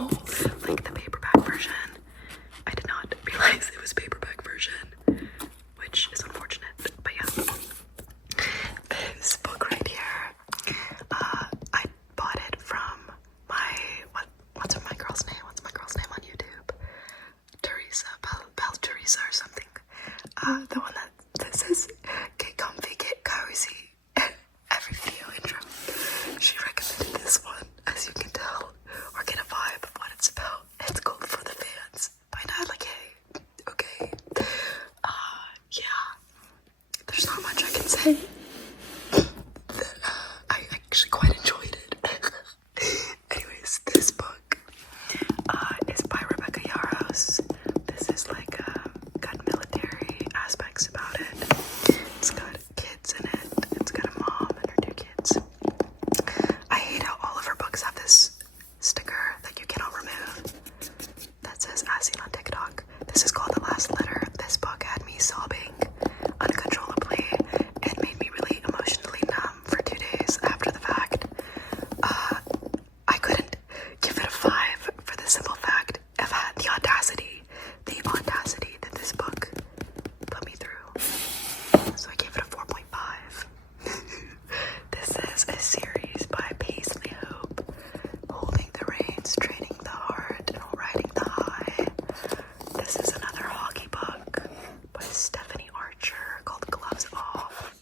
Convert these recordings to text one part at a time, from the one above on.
normal, like the paperback version. I did not realize it was paperback version, which is unfortunate, but yeah. This book right here, I bought it from what's my girl's name? What's my girl's name on YouTube? Teresa, Belle Teresa or something. The one that says, get comfy, get cozy, every video intro. She recommended this one, as you can tell, or get a vibe of what it's about. It's called For the Fans by Natalie K. Okay. Yeah. There's not much I can say. I actually quite enjoyed it. Anyways, this book is by Rebecca Yarros. This is like got military aspects about it. It's got kids in it. It's got a mom and her 2 kids. I hate how all of her books have this sticker that you cannot remove that says as seen on TikTok. This is called The Last Letter. This book had me sobbing uncontrollably and made me really emotionally numb for 2 days after the fact. I couldn't give it a 5 for the simple fact of the audacity that this book put me through. So I gave it a 4.5. This is a series by Paisley Hope, Holding the Reins, Training the Heart, and Riding the High. This is another hockey book by Stephanie Archer called Gloves Off.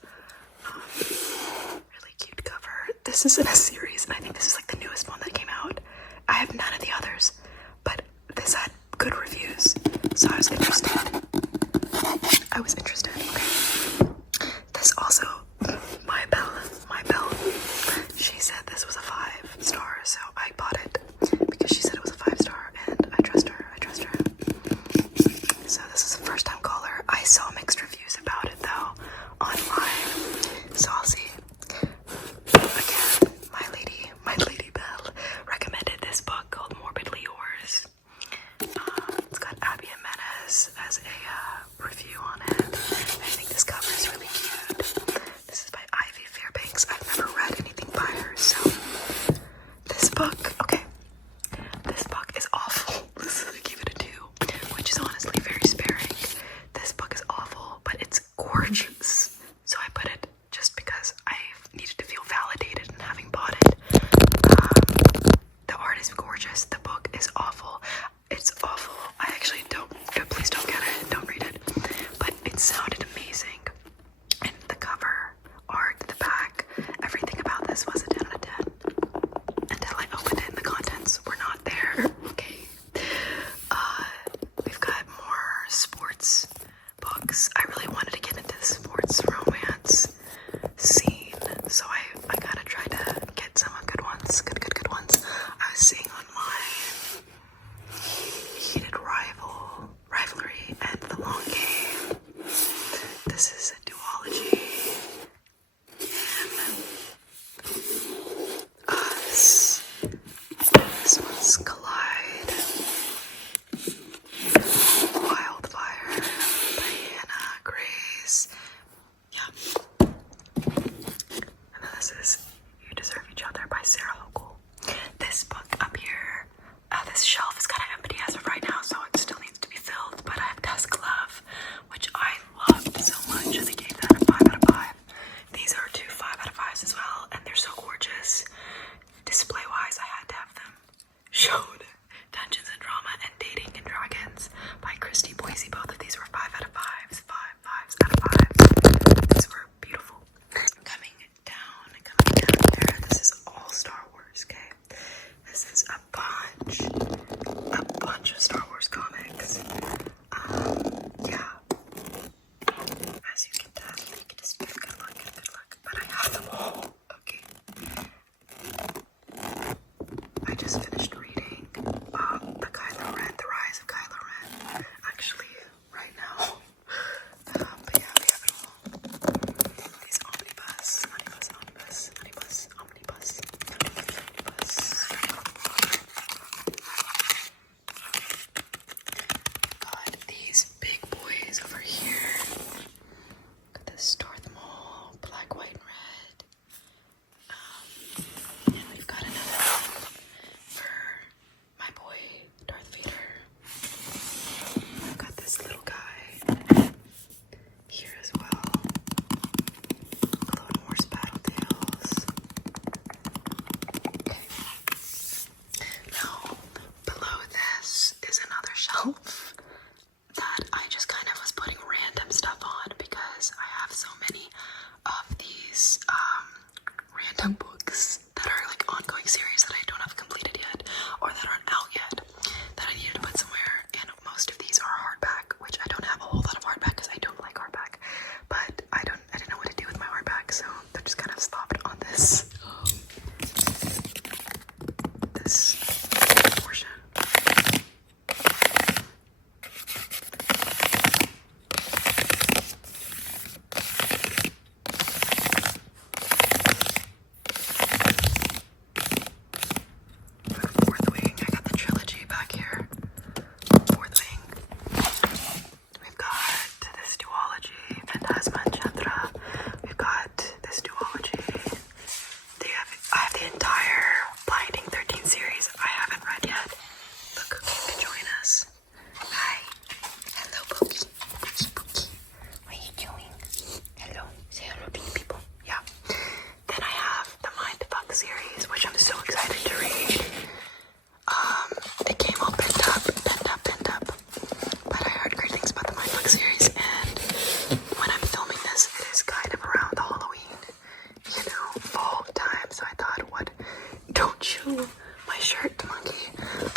Really cute cover. This is in a series, and I think this is like the newest one that came out. I have none of the others, but this had good reviews, so I was interested. Okay. This also, my belle, she said this was a 5 star, so I bought it because she said it was a 5 star, and I trust her. So this is a first time caller. I saw mixed reviews about it though online, so I'll see. Again, my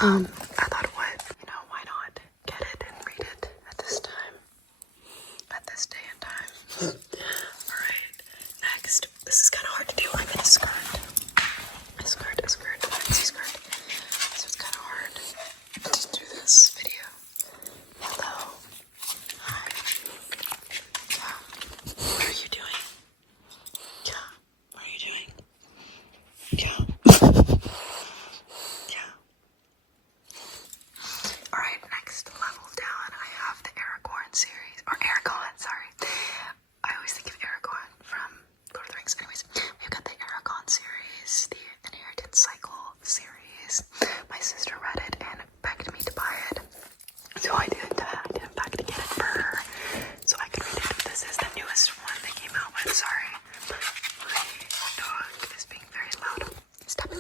I thought what, why not get it and read it at this time, at this day and time. Alright, next, this is kind of hard to do. I'm in a skirt, fancy skirt, so it's kind of hard to do this video. Hello, hi, yeah, what are you doing? Yeah, what are you doing? Yeah. Yeah. Alright, next level down, I have the Aragorn series, or Aragon, sorry. I always think of Aragorn from Lord of the Rings. Anyways, we've got the Aragon series, the Inheritance Cycle series. My sister read it and begged me to buy it. So I didn't beg to get it for her, so I could read it. This is the newest one they came out with, sorry. My dog is being very loud. Stop it.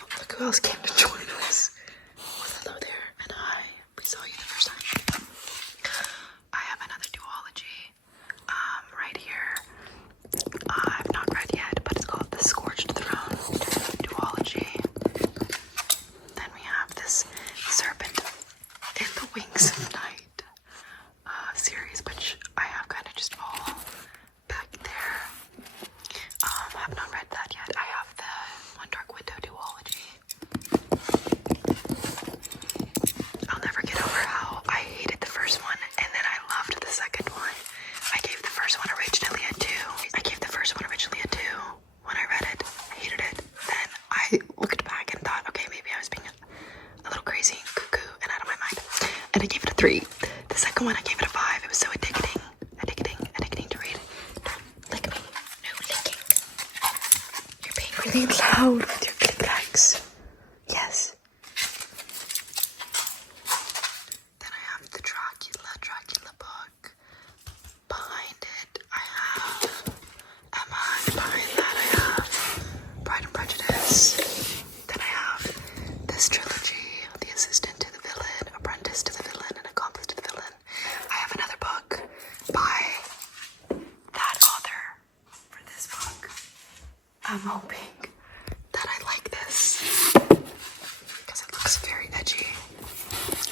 Oh, look who else came to join us. Well, hello there, and hi. We saw you the first time. I have another duology, right here. I've not read yet, but it's called The Scorched Throne duology. Then we have this Serpent in the Wings of Night series, which I have kind of just all back there. I have not read that yet. I have the One Dark Window duology. I'll never get over how I hated the first one and then I loved the second one. I gave the first one originally a 2. When I read it, I hated it. Then I looked back and thought, okay, maybe I was being a little crazy, cuckoo, and out of my mind. And I gave it a 3. The second one, I gave it a 5. It was so addicting to read. Don't lick me. No licking. You're being really loud with your click-clacks. Yes. Then I have the Dracula book. Behind it, I have Emma, and behind that I have Pride and Prejudice. Then I have this trilogy, The Assistant to the Villain, Apprentice to the Villain, and Accomplice to the Villain. I have another book by that author for this book. I'm hoping that I like this because it looks very edgy.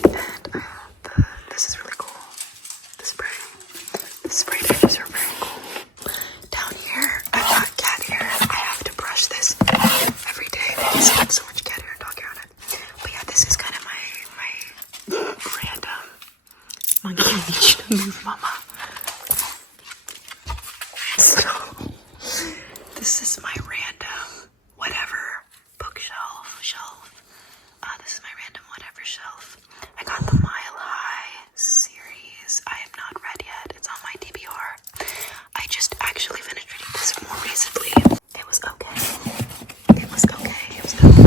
And I have this is really cool. The spray pages are very cool. Down here, I've got cat hair. I have to brush this every day because I have so much cat hair and dog hair on it. But yeah, this is kind of my random monkey needs to move, mama. So this is my random whatever bookshelf shelf. This is my random whatever shelf. I got the Mile High series. I have not read yet. It's on my TBR. I just actually finished reading this more recently. It was okay. It was okay. It was okay.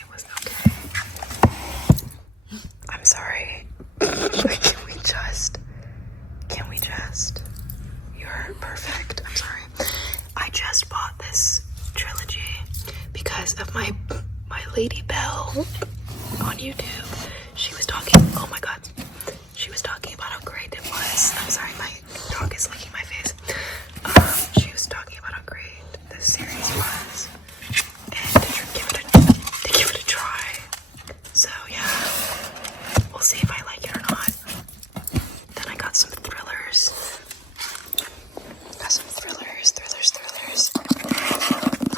It was okay. I'm sorry. Can we just? You're perfect. I'm sorry. I just bought this trilogy because of my Lady Belle on YouTube. She was talking, oh my god, she was talking about how great it was. I'm sorry, my dog is licking my face. She was talking about how great this series was and to give it a try. So yeah, we'll see if I like it or not. Then I got some thrillers. For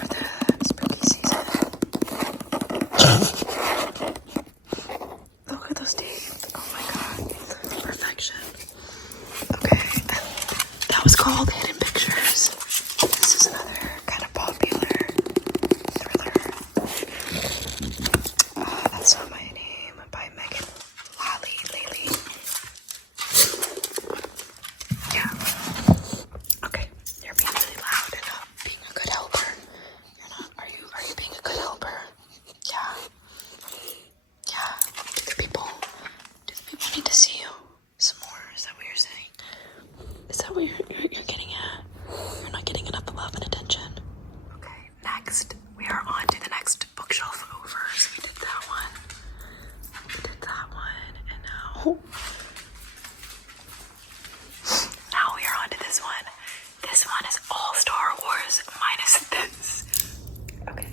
the spooky season. Look at those teeth. Oh my god. Perfection. Okay, and that was called Hidden Pictures. This is another kind of popular thriller. That's Not My Name by Megan Lally. Yeah. Okay, you're being really loud and not being a good helper. You're not. Are you being a good helper? Yeah. Yeah. Do the people need to see you some more? Is that what you're saying? Is that what you're getting at? You're not getting enough love and attention. Okay, next we are on to the next bookshelf over. So we did that one, and now we are on to this one. This one is all Star Wars minus this. Okay.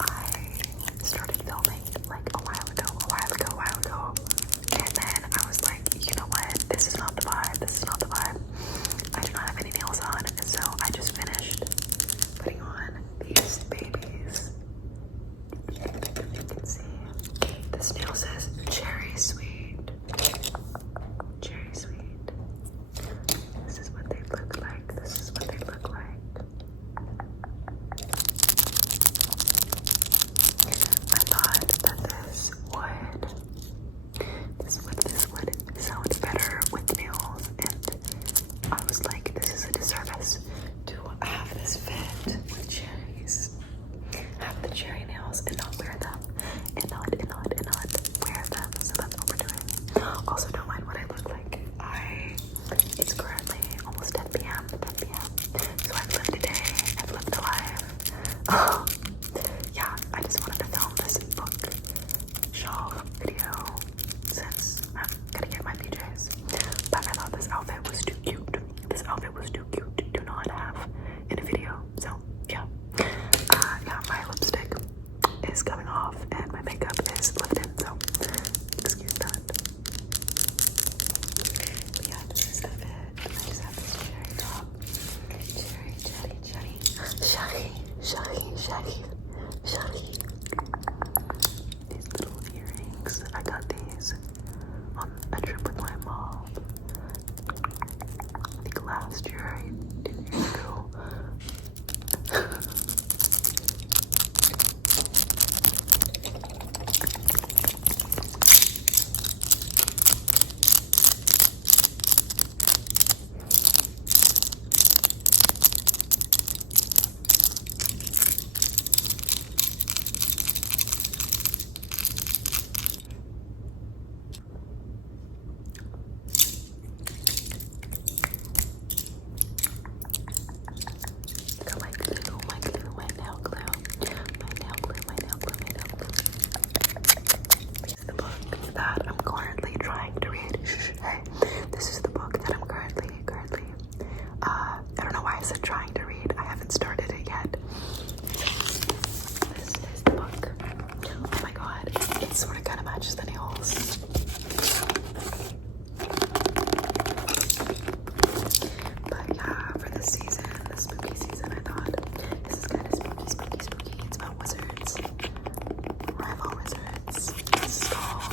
I I was like, this is a disservice to have this fit with cherries, have the cherry nails and not wear them, and not wear them. So that's what we're doing. Also, don't mind what I look like. It's currently almost 10 p.m. So I've lived a day, I've lived a life. Yeah, I just wanted to film this book shelf video since I'm gonna get my PJs. But I thought this outfit was too cute. This outfit was too cute to not have in a video. So yeah. Yeah, my lipstick is coming off and my makeup is lifted, so excuse that. But yeah, this is the fit. I just have this cherry top. Shaggy. These little earrings. I got these on a trip with my mom. I think last year, 2 years ago. Got my glue, my nail glue. This is the book that I'm currently trying to read. Hey, this is the book that I'm currently, I don't know why I said trying to read. I haven't started it yet. This is the book. Oh my god, it sort of kind of matches the nails. But yeah, for this season, the spooky season, I thought this is kind of spooky. It's about wizards, rival wizards. This is called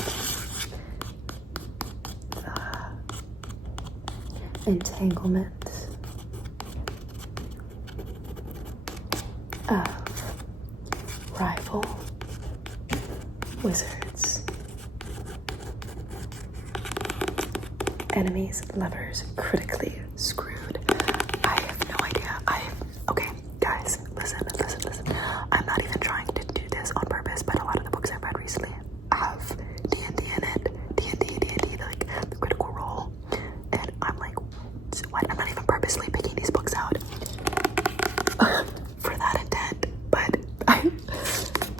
The Entanglement of Rival Wizards. Enemies, lovers, critically screwed. I have no idea. Okay, guys, listen. I'm not even trying to do this on purpose, but a lot of the books I've read recently have D&D in it. D&D, like the critical role. And I'm like, what? I'm not even purposely picking these books out for that intent, but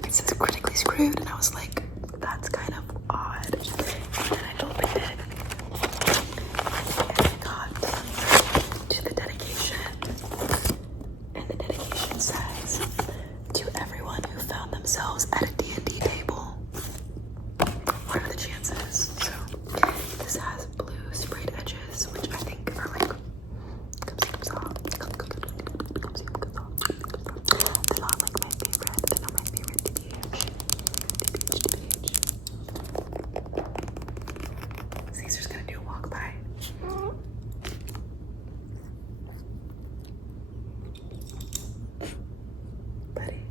it says critically screwed, and I was like, that's kind of odd. And then I opened it, and I got to the dedication, and the dedication says, to everyone who found themselves at a D&D table, what are the chances? So this has blue sprayed edges, which I think are like comes off. They're not like my favorite. They're not my favorite TBH. Caesar's gonna do a walk by. Buddy.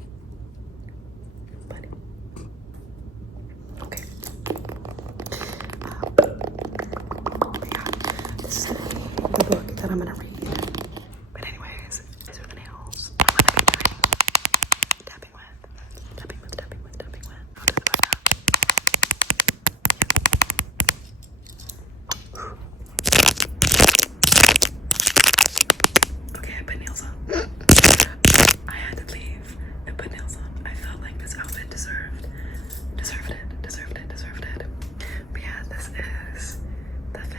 Okay. Yeah, this is the book that I'm gonna read. But anyways, these are the nails I'm gonna be doing tapping with. I'll do the back up. Okay, I put nails on. I had to leave and put nails on. I felt like this outfit deserved it. But yeah, this is the fit.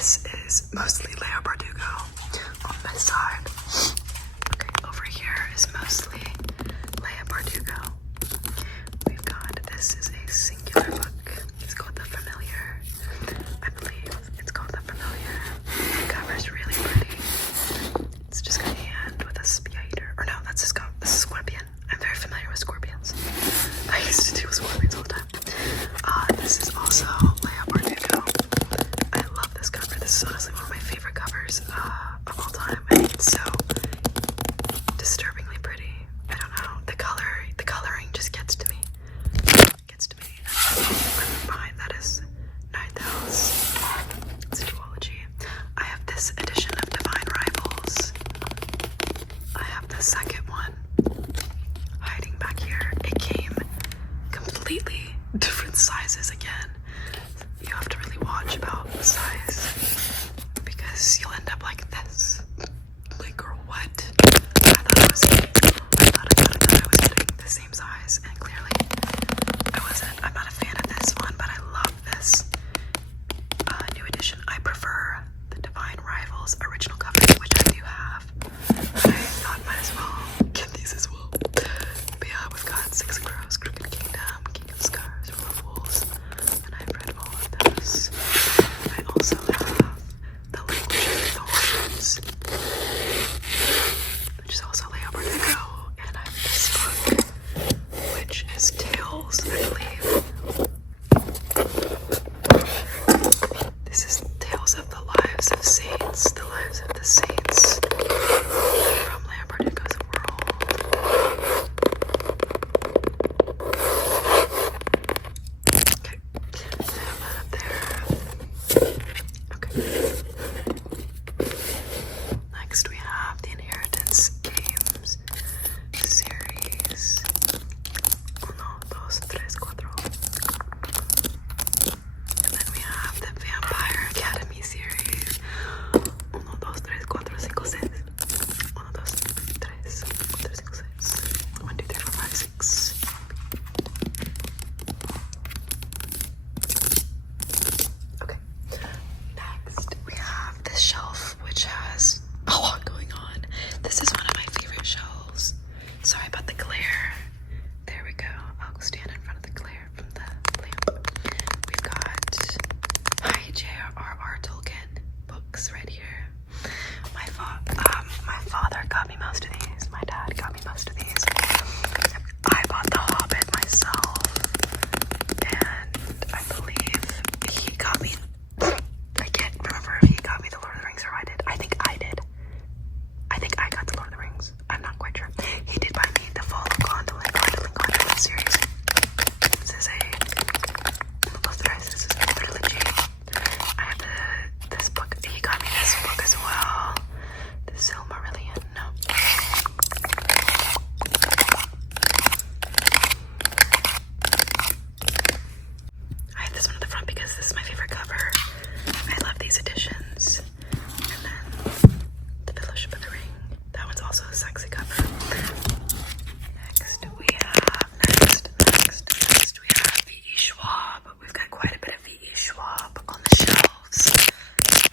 this is mostly Leo Bardugo on this side. Okay, over here is mostly Leo Bardugo. We've got, this is a singular book. It's called The Familiar. I believe it's called The Familiar. The cover's really pretty. It's just got a hand with a spider. Or no, that's a scorpion. I'm very familiar with scorpions. I used to deal with scorpions all the time. This is also Leo Bardugo. I love this cover. This is honestly one of my favorite covers of all time. I think it's so disturbingly pretty. I don't know. The coloring just gets to me. Behind that is Ninth House. It's a duology. I have this edition of Divine Rivals. I have the second one hiding back here. It came completely different sizes again. You have to really watch about the size because you'll end up like this. Like, girl, what? I thought I was getting the same size, and clearly I wasn't. I'm not a fan of this one, but I love this new edition. I prefer the Divine Rivals original cover, which I do have. I thought might as well get these as well. But yeah, we've got Six of Crows, Crooked Kingdom, King of Scars, Rule of Wolves, and I've read all of those. I also have The Language of Thorns, which is also Leo Bardugo, and I have this book, which is Tales, I believe. This is Tales of the Lives of Saints, the Lives of the Saints from Leo Bardugo's world. Okay, I have that up there. Okay. Next we have the Inheritance Games series. 1, 2, 3, 4. And then we have the Vampire Academy series. 1, 2, 3, 4, 5, 6. 1, 2, 3, 4, 5, 6. 1, 2, 3, 4, 5, 6. Okay. Next, we have this shelf, which has a lot going on. This is one of my favorite shelves. Sorry about the glare. There we go. I'll go stand in front of the glare from the lamp. We've got J.R.R. Tolkien books right here. My father got me most of these. My dad got me most of these. I bought The Hobbit myself, and I believe he got me. I can't remember if he got me The Lord of the Rings or I did. I think I did. I think I got The Lord of the Rings. I'm not quite sure. He did buy me the Fall of Gondolin series. This is a trilogy. I have this book. He got me this book as well. The Silmarillion. No. I have this one at the front because this is my favorite cover. I love these editions. And then The Fellowship of the Ring. That one's also a sexy cover. Next we have V.E. Schwab. We've got quite a bit of V.E. Schwab on the shelves.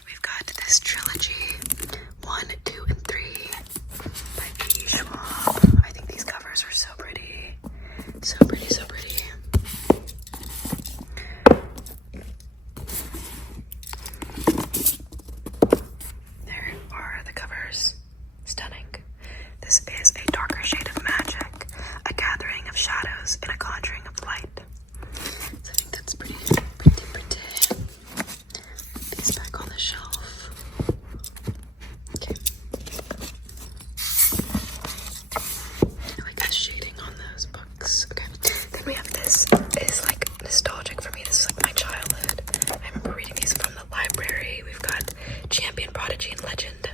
We've got this trilogy, 1, 2, and 3 by V.E. Schwab. I think these covers are so pretty. So pretty, so pretty. There are the covers. Stunning. This is A Darker Shade of Magic, a gathering of shadows and a conjuring of light. So I think that's pretty. These back on the shelf. Okay. I like the shading on those books. Okay. Then we have this. It's like nostalgic for me. This is like my childhood. I remember reading these from the library. We've got Champion, Prodigy, and Legend.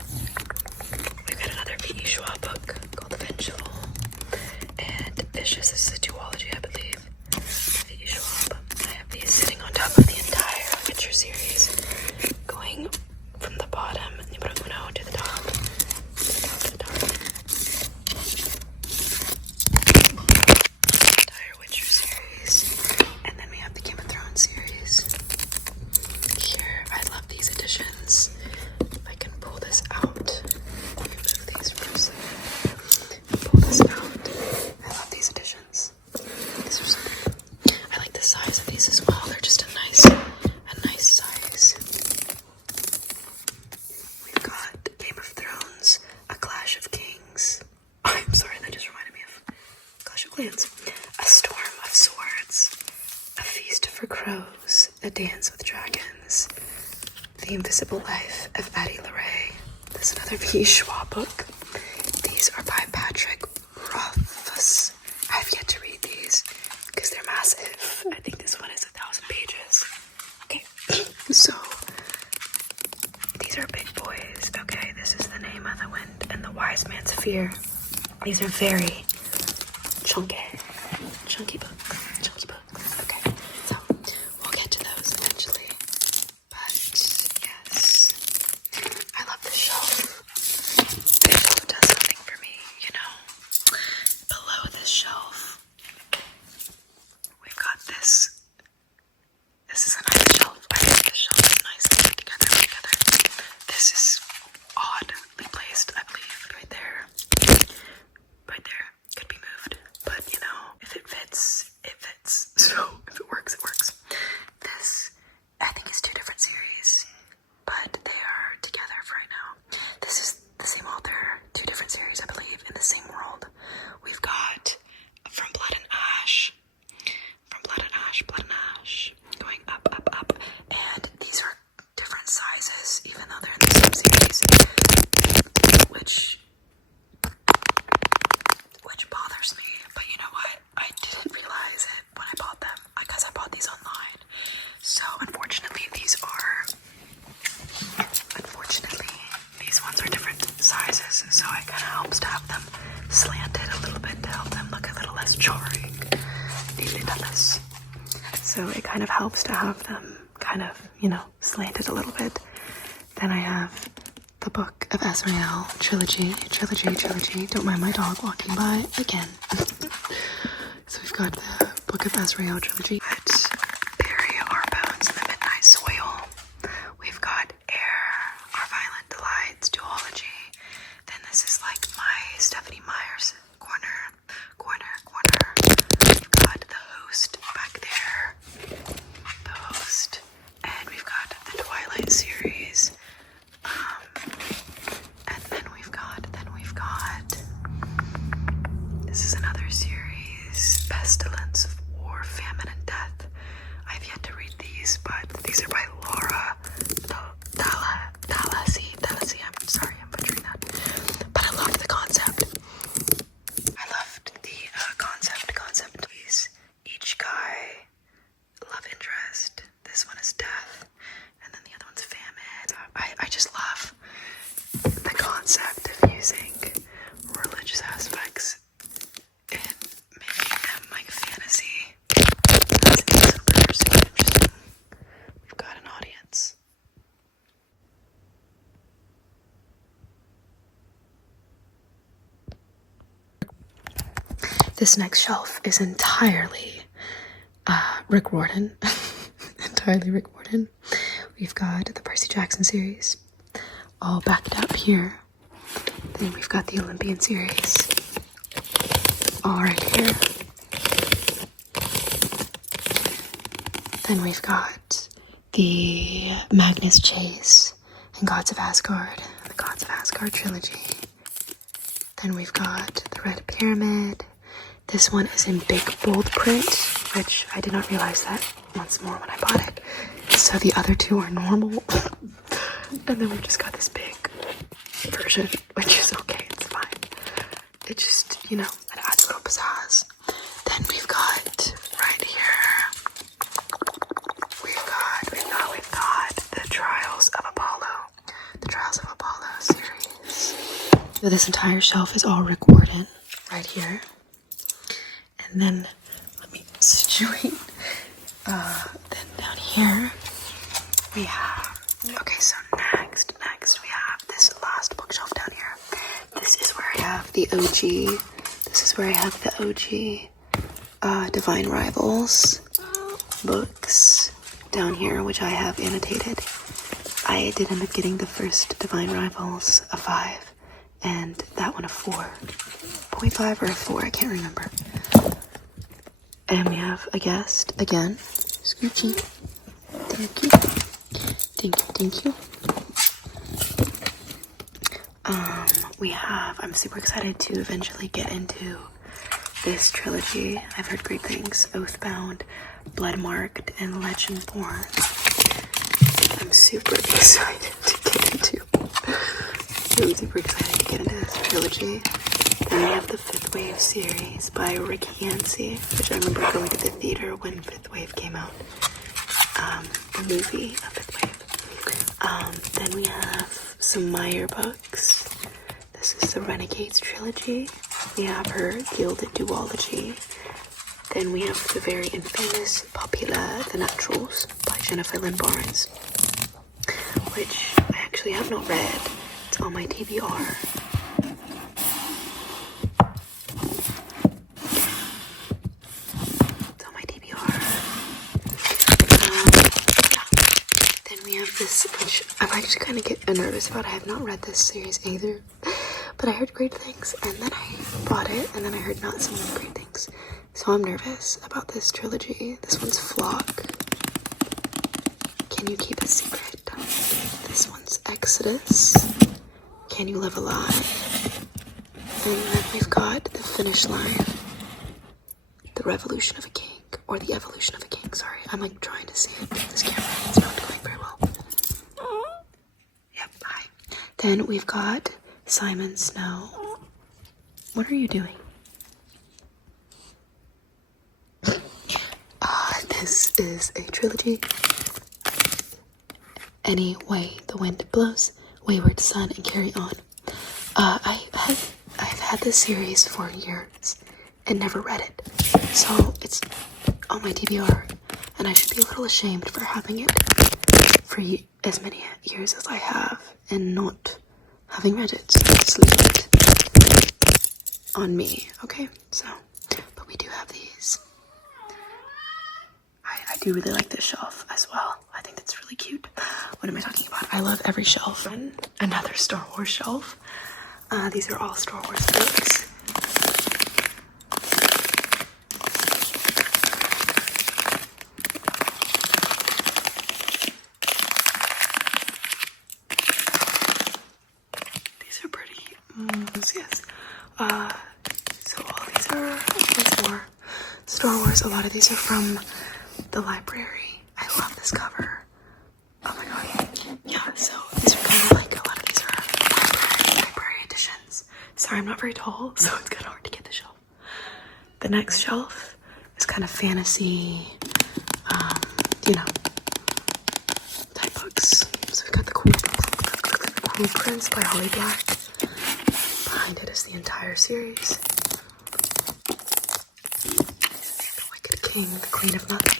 We've got another V.E. Schwab book called Vengeful. And Vicious is a duology, I believe. V.E. Schwab. I have these sitting on top of the entire Witcher series, going from the bottom, numero uno, to the top. Entire Witcher series. And then we have the Game of Thrones series. Here, I love these editions. Dance with Dragons, The Invisible Life of Addie LaRae. There's another V. Schwab book. These are by Patrick Rothfuss. I've yet to read these because they're massive. I think this one is 1,000 pages. Okay, so these are big boys. Okay, this is The Name of the Wind and The Wise Man's Fear. These are very chunky books. Okay, so we'll get to those eventually. But yes, I love this shelf. This shelf does something for me, you know. Below this shelf, we've got this. This is a nice shelf. I think this shelf is nicely put together. This is oddly placed, I believe, right there. Right there. Could be moved. But, you know, if it fits, it fits. So, if it works, it works. This, I think, is 2 different series, but they are together for right now. This is the same author, 2 different series, I believe, in the same world. We've got From Blood and Ash, going up, and these are different sizes, even though they're in the same series, which bothers me. But you know what? I didn't realize it when I bought them, because I bought these online. So unfortunately, these ones are different sizes, so it kind of helps to have them slanted a little bit to help them look a little less jarring. So it kind of helps to have them kind of, you know, slanted a little bit. Then I have the Book of Azrael trilogy. Don't mind my dog walking by again. So we've got the Book of Azrael trilogy. Bury Our Bones in the Midnight Soil. We've got Air, Our Violent Delights duology. Then this is like my Stephanie Meyer's corner. We've got The Host back there. The Host. And we've got the Twilight series. And then we've got this is another series, Pestilence of War, Famine, and Death. I've yet to read these, but these are by Laura Dallasy. I'm sorry, I'm butchering that. But I loved the concept. Concept. Each guy, love interest. This one is death, and then the other one's famine. I just love the concept of using religious aspects and making them like fantasy. That's super interesting. We've got an audience. This next shelf is entirely Rick Warden. We've got the Percy Jackson series all backed up here. Then we've got the Olympian series all right here. Then we've got the Magnus Chase and Gods of Asgard, the Gods of Asgard trilogy. Then we've got the Red Pyramid. This one is in big bold print, which I did not realize that once more when I bought it. So the other 2 are normal. And then we've just got this big version, which is okay, it's fine. It just, you know, it adds a little pizzazz. Then we've got right here, we've got the Trials of Apollo series. So this entire shelf is all Rick Warden right here. And then let me situate. Then down here we have, okay, so next we have this last bookshelf down here. This is where I have the OG Divine Rivals books down here, which I have annotated. I did end up getting the first Divine Rivals a 5 and that one a 4.5 or a 4, I can't remember. And we have a guest again. Scoochie. Thank you. I'm super excited to eventually get into this trilogy. I've heard great things. Oathbound, Bloodmarked and Legend Born. I'm super excited to get into. Really super excited to get into this trilogy. Then we have the Fifth Wave series by Ricky Yancey, which I remember going to the theater when Fifth Wave came out. The movie of Fifth Wave. Then we have some Meyer books. This is the Renegades trilogy. We have her Gilded Duology. Then we have the very infamous Popular The Naturals by Jennifer Lynn Barnes, which I actually have not read. It's on my TBR. It's on my TBR. Then we have this, which I'm actually kind of get nervous about. I have not read this series either, but I heard great things, and then I bought it, and then I heard not so many great things. So I'm nervous about this trilogy. This one's Flock. Can You Keep a Secret? This one's Exodus. Can You Live Alive? And then we've got The Finish Line. The Revolution of a King. Or The Evolution of a King, sorry. I'm like trying to see it with this camera. It's not going very well. Yep, hi. Then we've got Simon Snow. What are you doing? This is a trilogy. Any Way the Wind Blows, Wayward Son, and Carry On. I've had this series for years and never read it, so it's on my TBR, and I should be a little ashamed for having it for as many years as I have and not having read it. So just leave it on me, okay? So, but we do have these. I do really like this shelf as well. I think that's really cute. What am I talking about? I love every shelf. Another Star Wars shelf. These are all Star Wars books. These are pretty. Yes. So all these are more Star Wars. A lot of these are from the library. I love this cover. Oh my god. Yeah, so these are kind of like, a lot of these are library editions. Sorry, I'm not very tall, so it's kind of hard to get the shelf. The next shelf is kind of fantasy, type books. So we've got the Cool Prince by Holly Black. Behind it is the entire series. The Wicked King, the Queen of Nothing.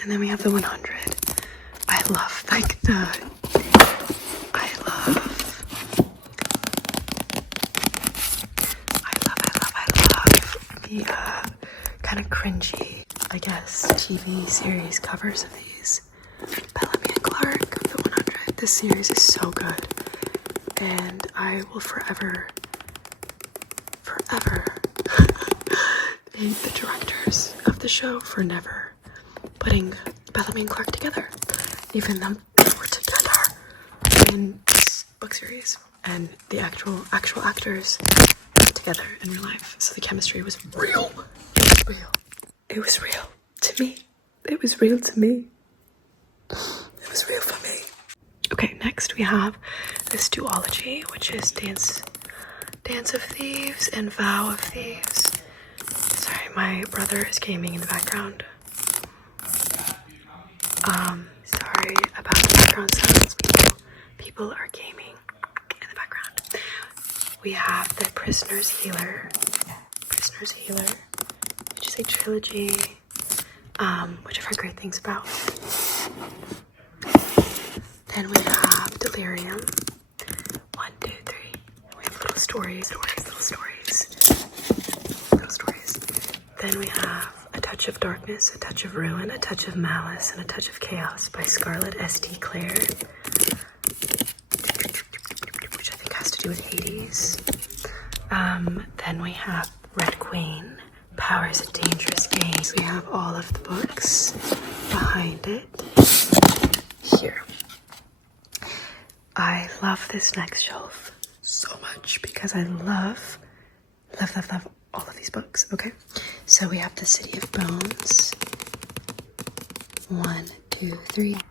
And then we have the 100. I love the kind of cringy, I guess, TV series covers of these. Bellamy and Clark, the 100. This series is so good, and I will forever hate the directors of the show for never putting Bellamy and Clark together, even though they were together in this book series, and the actual actors together in real life. So the chemistry was real. It was real. It was real to me. It was real to me. It was real for me. Okay, next we have this duology, which is Dance of Thieves and Vow of Thieves. Sorry, my brother is gaming in the background. Sorry about the background sounds. People are gaming in the background. We have the Prisoner's Healer, which is a trilogy, which I've heard great things about. Then we have Delirium. 1, 2, 3. We have little stories. Then we have A Touch of Darkness, A Touch of Ruin, A Touch of Malice, and A Touch of Chaos by Scarlett S.T. Clare, which I think has to do with Hades. Then we have Red Queen, Power is a Dangerous Game. We have all of the books behind it here. I love this next shelf so much because I love all of these books, okay? So we have The City of Bones. 1, 2, 3. 1,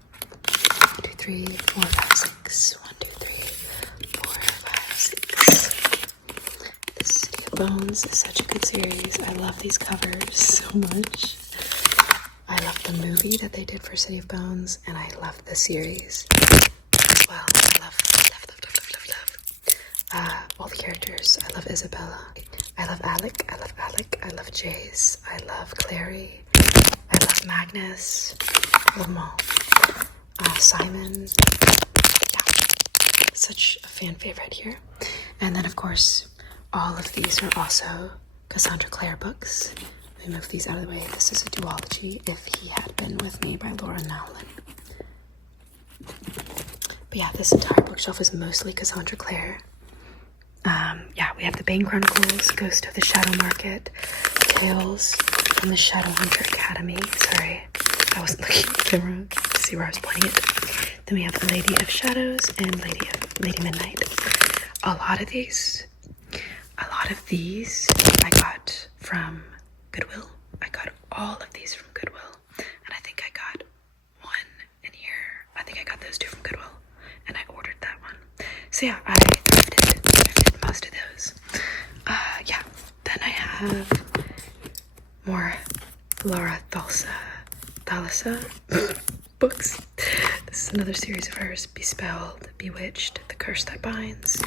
2, 3, 4, 5, 6. 1, 2, 3, 4, 5, 6. The City of Bones is such a good series. I love these covers so much. I love the movie that they did for City of Bones, and I love the series as well. I love all the characters. I love Isabella. I love Alec. I love Jace. I love Clary. I love Magnus. I love them all. Simon. Yeah, such a fan favorite here. And then, of course, all of these are also Cassandra Clare books. Let me move these out of the way. This is a duology, If He Had Been With Me by Laura Nowlin. But yeah, this entire bookshelf is mostly Cassandra Clare. Yeah, we have the Bane Chronicles, Ghost of the Shadow Market, Tales from the Shadowhunter Academy. Sorry, I wasn't looking at the camera to see where I was pointing it. Then we have The Lady of Shadows and Lady Midnight. A lot of these I got from Goodwill. I got all of these from Goodwill. And I think I got one in here. I think I got those two from Goodwill. And I ordered that one. So yeah, I thrifted most of those. Yeah. Then I have more Laura Thalassa books. This is another series of hers. Bespelled, Bewitched, The Curse That Binds.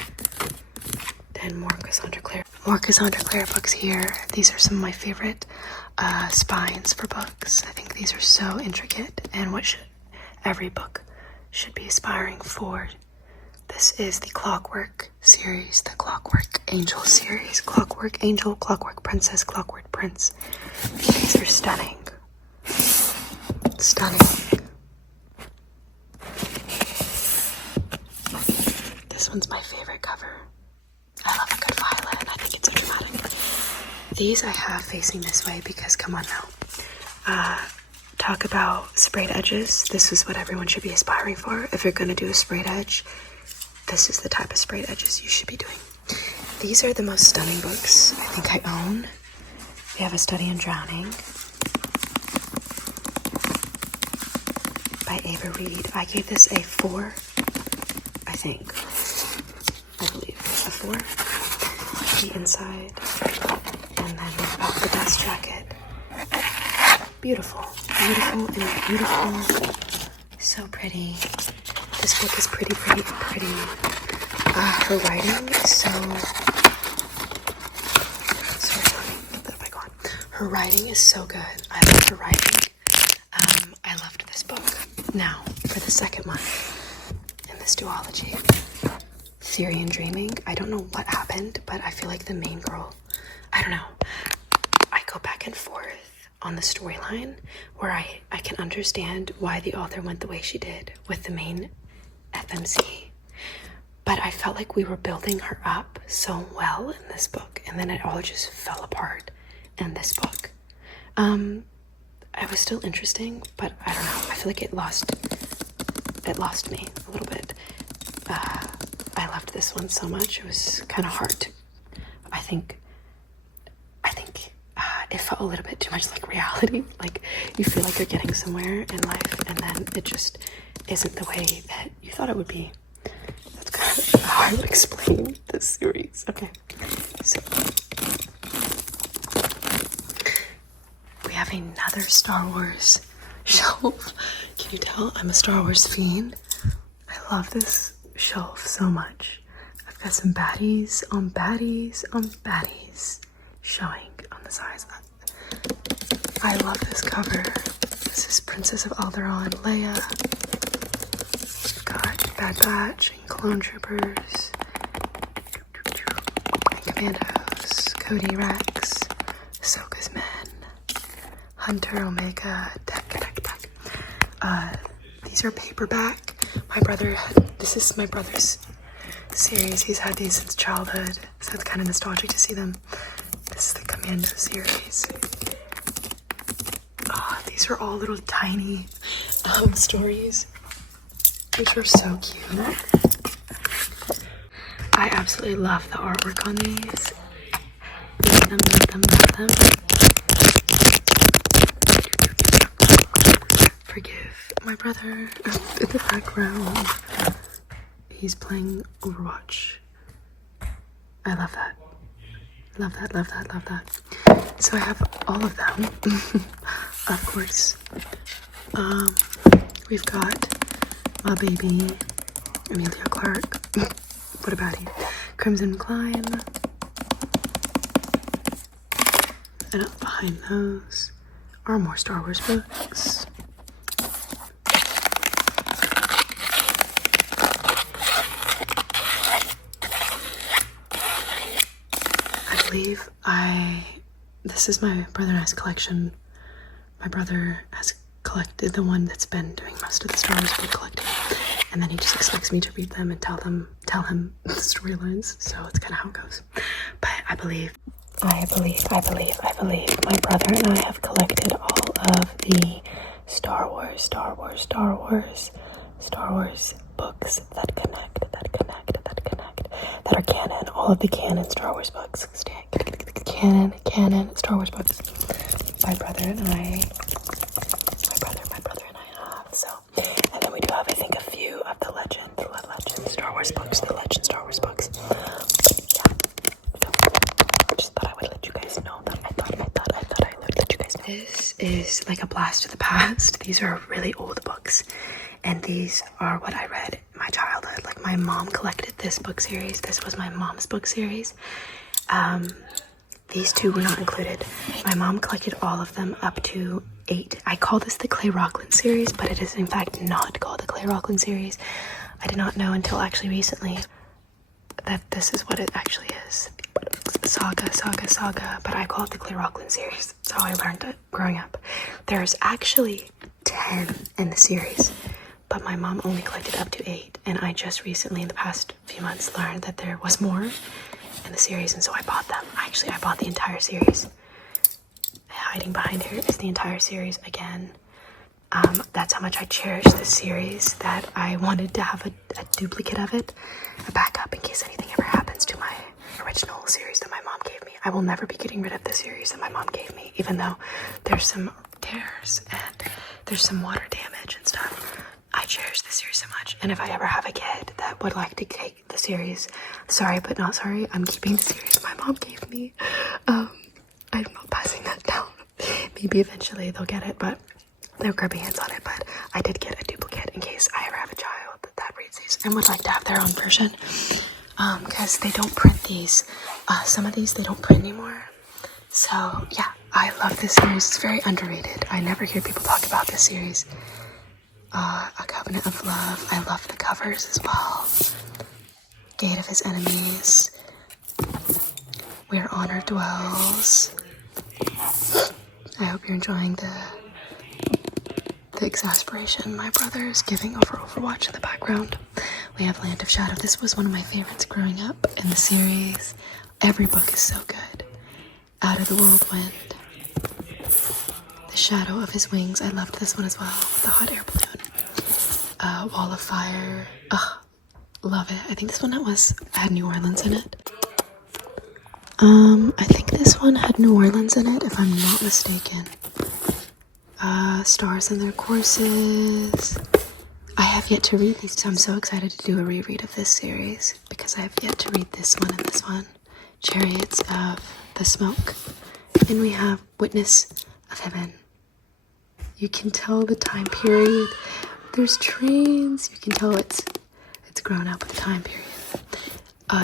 Then more Cassandra Clare books here. These are some of my favorite spines for books. I think these are so intricate, and every book should be aspiring for. This is the Clockwork series, the Clockwork Angel series. Clockwork Angel, Clockwork Princess, Clockwork Prince. These are stunning. Stunning. This one's my favorite cover. I love a good violet, and I think it's so dramatic. These I have facing this way because, come on now. Talk about sprayed edges. This is what everyone should be aspiring for. If you're going to do a sprayed edge, this is the type of sprayed edges you should be doing. These are the most stunning books I think I own. We have A Study in Drowning by Ava Reed. I gave this a 4, I think. I believe a 4. The inside, and then the dust jacket. Beautiful, beautiful, and beautiful. So pretty. This book is pretty. Her writing is so. Sorry, let me put that back on. Her writing is so good. I love her writing. I loved this book. Now, for the second one in this duology. Theory and Dreaming. I don't know what happened, but I feel like the main girl, I don't know. I go back and forth on the storyline where I can understand why the author went the way she did with the main FMC. But I felt like we were building her up so well in this book, and then it all just fell apart in this book. It was still interesting, but I don't know. I feel like it lost me a little bit. I loved this one so much. It was kind of hard to, I think it felt a little bit too much like reality. Like, you feel like you're getting somewhere in life, and then it just isn't the way that you thought it would be. That's kind of how I would explain this series. Okay, so we have another Star Wars shelf. Can you tell I'm a Star Wars fiend? I love this shelf so much. I've got some baddies on baddies on baddies showing on the sides. I love this cover. This is Princess of Alderaan, Leia. We've got Bad Batch and Clone Troopers and Commandos, Cody Rex, Ahsoka's Men, Hunter Omega, Deck. These are paperback. This is my brother's series. He's had these since childhood, so it's kind of nostalgic to see them. This is the Commando series. These are all little tiny stories, which are so cute. I absolutely love the artwork on these. them, love them, love them. Forgive my brother in the background. He's playing Overwatch. I love that. Love that, love that, love that. So I have all of them. Of course. We've got my baby, Emilia Clarke. What about he? Crimson Climb. And up behind those are more Star Wars books. I believe this is my brother and I's collection. My brother has collected the one that's been doing most of the Star Wars book collecting, and then he just expects me to read them and tell him the storylines, so it's kind of how it goes. But I believe my brother and I have collected all of the Star Wars books that are canon, all of the canon Star Wars books. Canon Star Wars books. My brother and I have, so. And then we do have, I think, a few of the Legend Star Wars books. Yeah. Just thought I would let you guys know that. I thought I would let you guys know. This is like a blast of the past. These are really old books. And these are what I read in my childhood. Like, my mom collected this book series. This was my mom's book series. These two were not included. My mom collected all of them up to 8. I call this the Clay Rockland series, but it is in fact not called the Clay Rockland series. I did not know until actually recently that this is what it actually is. Saga, but I call it the Clay Rockland series. So I learned it growing up. There's actually 10 in the series, but my mom only collected up to 8, and I just recently, in the past few months, learned that there was more in the series, and so I bought them. Actually, I bought the entire series. Hiding behind here is the entire series again. That's how much I cherish this series, that I wanted to have a duplicate of it, a backup in case anything ever happens to my original series that my mom gave me. I will never be getting rid of the series that my mom gave me, even though there's some tears and there's some water damage and stuff. I cherish this series so much, and if I ever have a kid that would like to take the series, sorry but not sorry, I'm keeping the series my mom gave me. I'm not passing that down. Maybe eventually they'll get it, but they're grabbing hands on it. But I did get a duplicate in case I ever have a child that reads these and would like to have their own version, because they don't print these. Some of these they don't print anymore. So yeah, I love this series. It's very underrated. I never hear people talk about this series. A Covenant of Love. I love the covers as well. Gate of His Enemies. Where Honor Dwells. I hope you're enjoying the exasperation my brother is giving over Overwatch in the background. We have Land of Shadow. This was one of my favorites growing up in the series. Every book is so good. Out of the Whirlwind. The Shadow of His Wings. I loved this one as well. The Hot Air Balloon. Wall of Fire. Love it. I think this one had New Orleans in it. I think this one had New Orleans in it, if I'm not mistaken. Stars in Their Courses. I have yet to read these, so I'm so excited to do a reread of this series, because I have yet to read this one and this one. Chariots of the Smoke. And we have Witness of Heaven. You can tell the time period. There's trains. You can tell it's grown up with the time period.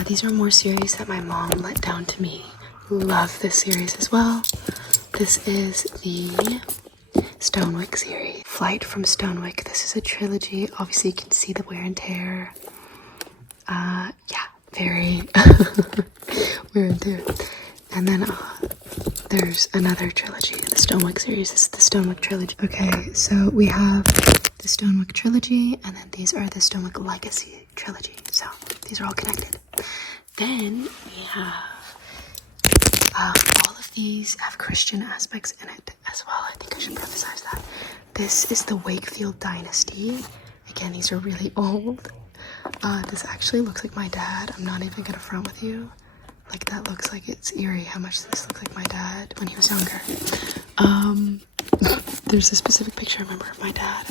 These are more series that my mom let down to me. Love this series as well. This is the Stonewick series. Flight from Stonewick. This is a trilogy. Obviously you can see the wear and tear. Yeah, very wear and tear. And then there's another trilogy, the Stonewick series. This is the Stonewick trilogy. Okay, so we have the Stonewick trilogy, and then these are the Stonewick Legacy trilogy. So these are all connected. Then we have all of these have Christian aspects in it as well. I think I should emphasize that. This is the Wakefield Dynasty. Again, these are really old. This actually looks like my dad. I'm not even gonna front with you. Like, that looks like it's eerie how much this looked like my dad when he was younger. There's a specific picture I remember of my dad,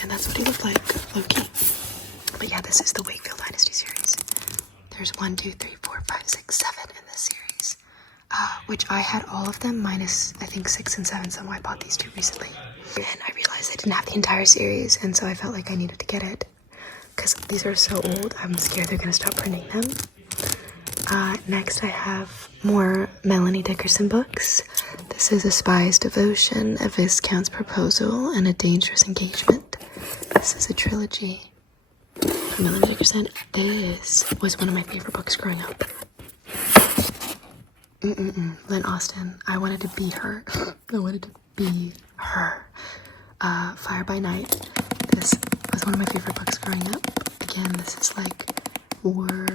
and that's what he looked like, low-key. But yeah, this is the Wakefield Dynasty series. There's 1, 2, 3, 4, 5, 6, 7 in this series. Which I had all of them minus, I think, 6 and 7, so I bought these two recently. And I realized I didn't have the entire series, and so I felt like I needed to get it. Because these are so old, I'm scared they're going to stop printing them. Next I have more Melanie Dickerson books. This is A Spy's Devotion, A Viscount's Proposal, and A Dangerous Engagement. This is a trilogy from Melanie Dickerson. This was one of my favorite books growing up. Lynn Austen. I wanted to be her. I wanted to be her. Fire by Night. This was one of my favorite books growing up. Again, this is like war-based.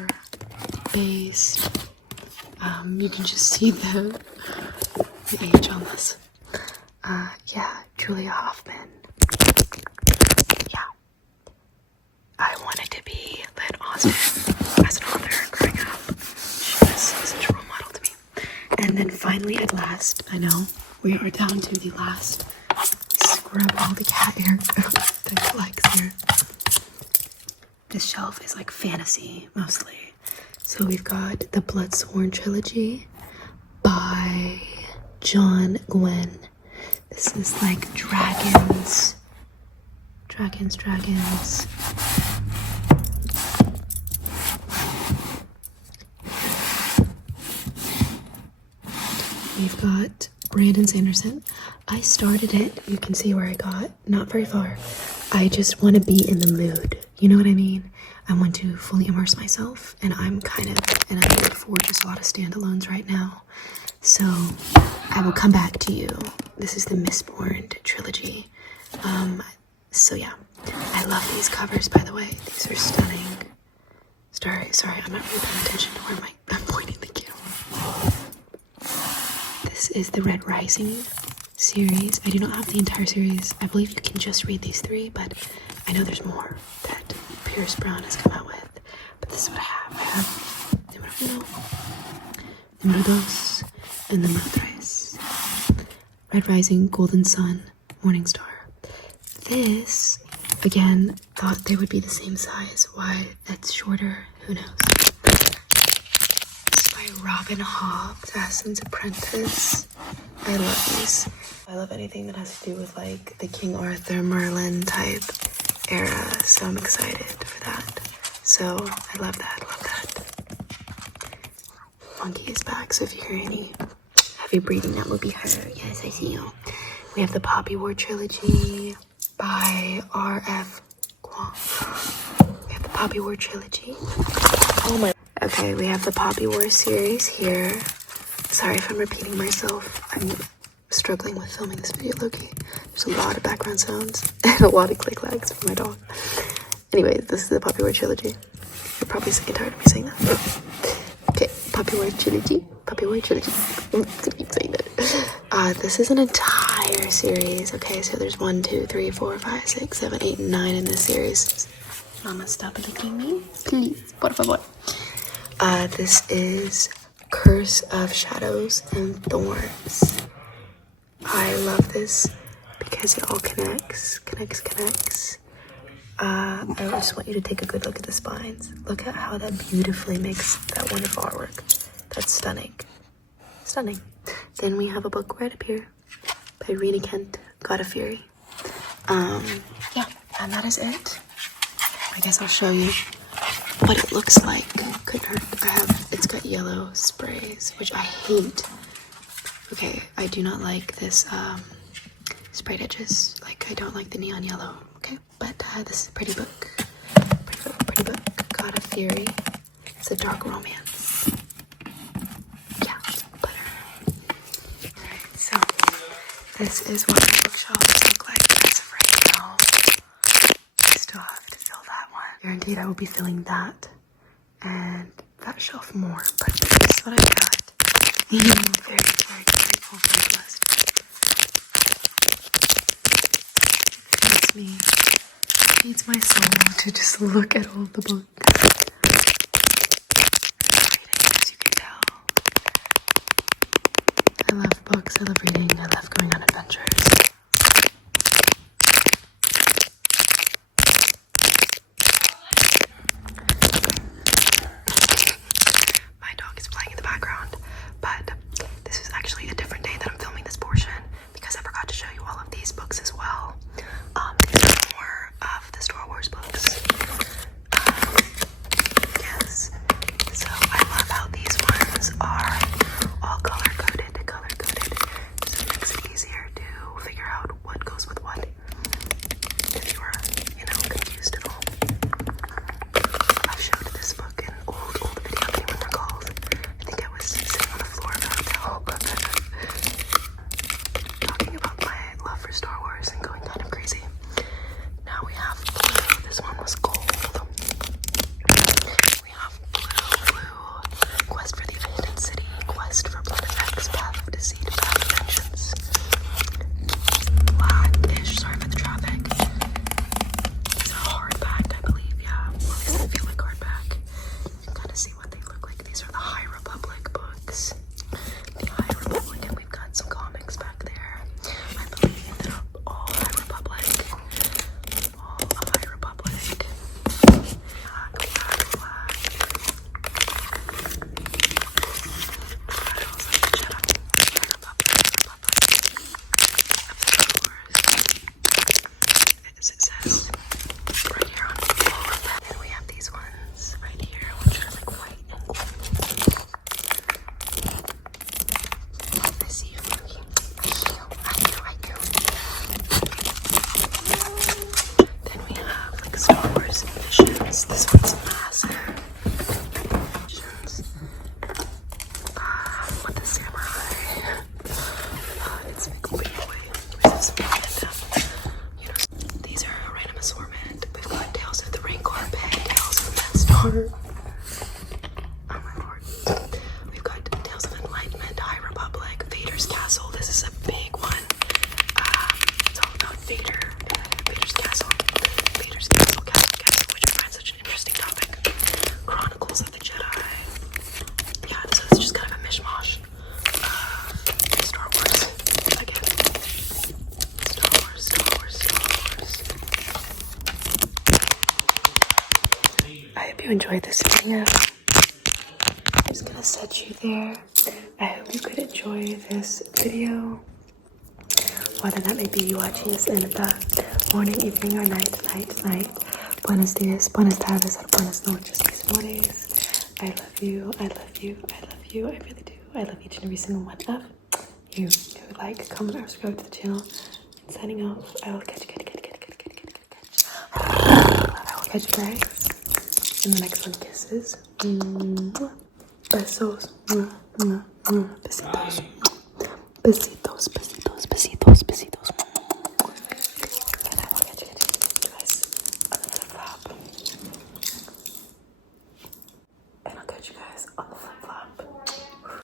You can just see the age on this. Yeah, Julia Hoffman. Yeah. I wanted to be Lynn Austen as an author growing up. She was such a role model to me. And then finally, at last, I know, we are down to the last. Scrub all the cat hair that collects here. This shelf is like fantasy, mostly. So we've got the Bloodsworn trilogy by John Gwynne. This is like dragons. We've got Brandon Sanderson. I started it, you can see where I got, not very far. I just want to be in the mood, you know what I mean? I want to fully immerse myself, and I'm kind of in a mood for just a lot of standalones right now. So I will come back to you. This is the Mistborn trilogy. So yeah, I love these covers, by the way. These are stunning. Sorry, I'm not really paying attention to where I'm pointing the camera. This is the Red Rising series. I do not have the entire series. I believe you can just read these 3, but I know there's more that Pierce Brown has come out with. But this is what I have. I have Número 1, Número 2, and Número 3. Red Rising, Golden Sun, Morning Star. This, again, thought they would be the same size. Why it's shorter, who knows. This is by Robin Hobb, Assassin's Apprentice. I love these. I love anything that has to do with like the King Arthur, Merlin type era, so I'm excited for that. So I love that. Monkey is back, so if you hear any heavy breathing, that will be her. Yes, I see you. We have the Poppy War trilogy by R.F. Kuang. We have the Poppy War trilogy. Oh my. Okay, we have the Poppy War series here. Sorry if I'm repeating myself. I'm struggling with filming this video, low-key. There's a lot of background sounds and a lot of click-lags from my dog. Anyways, this is the Poppy War trilogy. You're probably sick and tired of me saying that. Okay, Poppy War trilogy. I'm gonna keep saying that. This is an entire series. Okay, so there's 1, 2, 3, 4, 5, 6, 7, 8, and 9 in this series. Mama, stop licking me, please, por favor. This is Curse of Shadows and Thorns. I love this because it all connects. I just want you to take a good look at the spines. Look at how that beautifully makes that wonderful artwork. That's stunning. Then we have a book right up here by Rena Kent, God of Fury. Yeah, and that is it. I guess I'll show you what it looks like. Couldn't hurt. It's got yellow sprays, which I hate. Okay, I do not like this sprayed edges. Like, I don't like the neon yellow. Okay, but this is a pretty book. Pretty book. God of Fury. It's a dark romance. Yeah, butter. Alright, so this is what my bookshelves look like as of right now. I still have to fill that one. Guaranteed I will be filling that and that shelf more, but this is what I got. Very grateful for the blessed. It feeds my soul to just look at all the books. As you can tell. books. I love reading. I love going on adventures. My dog is playing in the background, but this is actually a different day that I'm filming this portion because I forgot to show you all of these books as well. These are more of the Star Wars books. Yes. So I love how these ones are all color-coded, so it makes it easier to figure out what goes with what if you are, confused at all. I've showed this book in old video, if anyone recalls. I think I was sitting on the floor about to help talking about my love for Star Wars and going kind of crazy. Now we have blue. This one was gold. We have blue. Quest for the Hidden City. Quest for Blood Effects. Path of Deceit. Path of Vengeance. Blackish. Sorry for the traffic. It's a hardback, I believe. Yeah. Well, at least they feel like hardback. You can kind of see what they look like. These are the High Republic books. The High Republic, and we've got some comics back there. I believe they're all High Republic. All High Republic. As it says right here on all of them. And we have these ones right here, which are like white and gold. I see you, Loki. I do. Then we have like Star Wars editions. This one's massive. Editions. With the samurai. It's big boy. Where's this random? These are a random assortment. We've got Tales of the Rancor Pit, Tales of the Death Star. Oh my lord. We've got Tales of Enlightenment, High Republic, Vader's Castle. This is a big one. It's all about Vader. Vader's Castle. Vader's Castle, which I find such an interesting topic. Chronicles of the Jedi. Yeah, so it's just kind of a mishmash of Star Wars. Again. Star Wars. I hope you enjoyed this video. I'm just gonna set you there. I hope you could enjoy this video. Whether that may be you watching this in the morning, evening, or night. Buenos dias, buenas tardes, or buenas noches, mis amores. I love you. I really do. I love each and every single one of you. Who like, comment, or subscribe to the channel. Signing off. I will catch you guys in the next one. Kisses. Besos. Besitos.